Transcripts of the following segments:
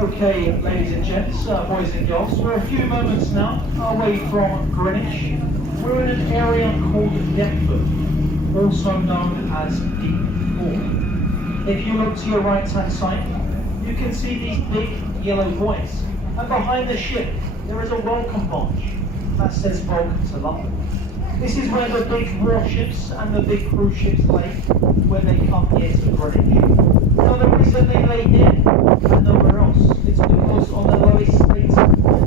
Okay, ladies and gents, boys and girls, we're a few moments now away from Greenwich. We're in an area called Deptford, also known as Deep Ford. If you look to your right hand side, you can see these big yellow buoys. And behind the ship, there is a welcome barge that says welcome to London. This is where the big warships and the big cruise ships lay when they come here to Greenwich. Now the reason they lay here and nowhere else is because on the lowest state of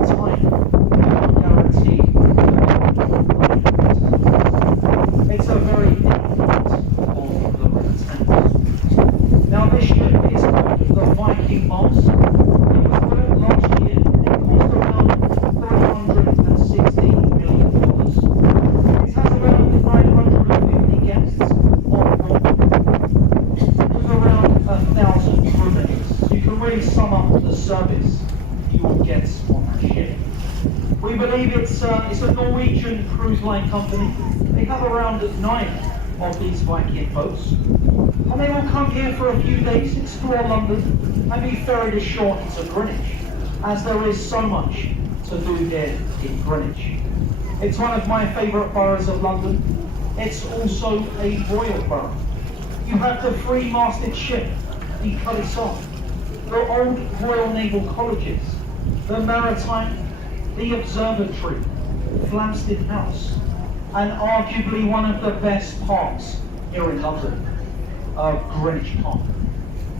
time, you are guaranteed it's a very big part of the River Thames. Now this ship is called the Viking Mars. It was built last year. It cost around $360 million. It has around 950 guests on board, with around 1,000 crew members. So you can really sum up the service you will get on that ship. We believe it's a Norwegian cruise line company. They have around 9 of these Viking boats, and they will come here for a few days, explore London, and be ferried ashore into Greenwich, as there is so much to do here in Greenwich. It's one of my favourite boroughs of London. It's also a royal borough. You have the three-masted ship, the Cullisaw, the old Royal Naval Colleges, the Maritime, the Observatory, Flamstead House, and arguably one of the best parks here in London, Greenwich Park.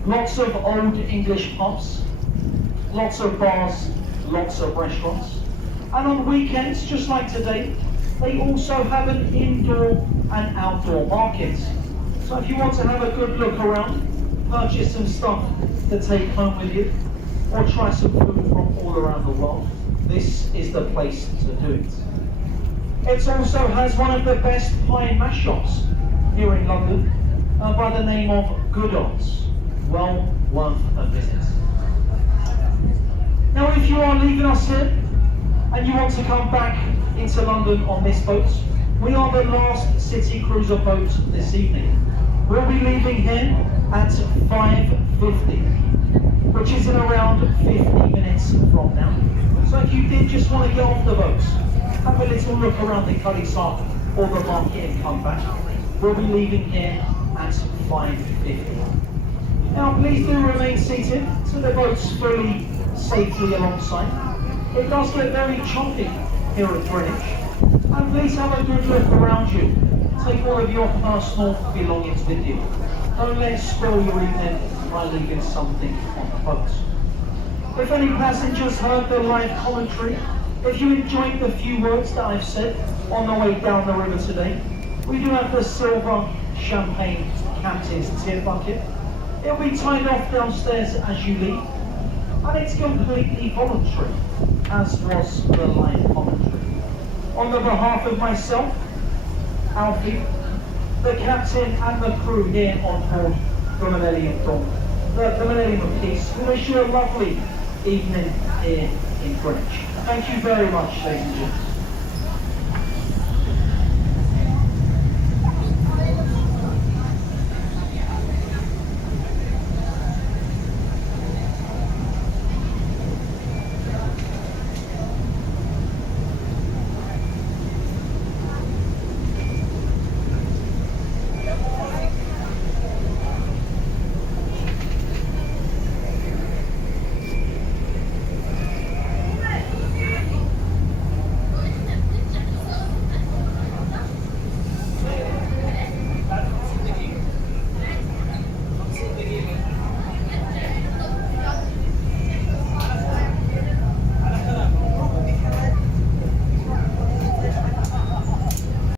Lots of old English pubs, lots of bars, lots of restaurants. And on weekends, just like today, they also have an indoor and outdoor market. So if you want to have a good look around, purchase some stuff to take home with you, or try some food from all around the world, this is the place to do it. It also has one of the best pie and mash shops here in London, by the name of Goododds. Well worth a visit. Now if you are leaving us here, and you want to come back into London on this boat, we are the last city cruiser boat this evening. We'll be leaving here at 5:50, which is in around 50 minutes from now. So if you did just want to get off the boat, have a little look around the Cullisaw or the market and come back, we'll be leaving here at 5:50. Now please do remain seated so the boat's fully safely alongside. It does get very choppy here at Greenwich, and please have a good look around you. Take all of your personal belongings with you. Don't let it spoil your evening by leaving something on the boat. If any passengers heard the live commentary, if you enjoyed the few words that I've said on the way down the river today, we do have the silver champagne captain's tear bucket. It'll be tied off downstairs as you leave, and it's completely voluntary, as was the live commentary. On the behalf of myself, Alfie, the captain and the crew here on board the Millennium Dawn, the Millennium of Peace, we wish you a lovely evening here in Greenwich. Thank you very much, ladies and gentlemen.